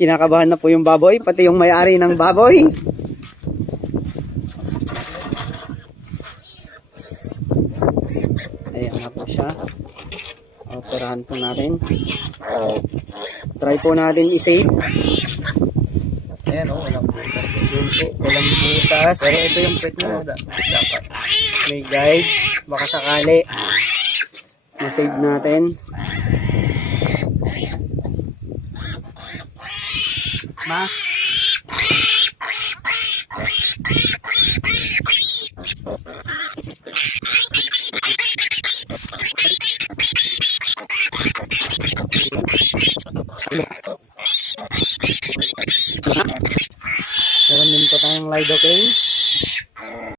Kinakabahan na po yung baboy, pati yung may-ari ng baboy. Ayan na po siya. Operahan po natin. Try po natin i-save. Ayan o, walang butas. Yun po, walang butas. Pero ito yung pet mo. Dapat. May guide. Baka sakali. Na-save natin. Ma? Meron din po tayong lidocaine.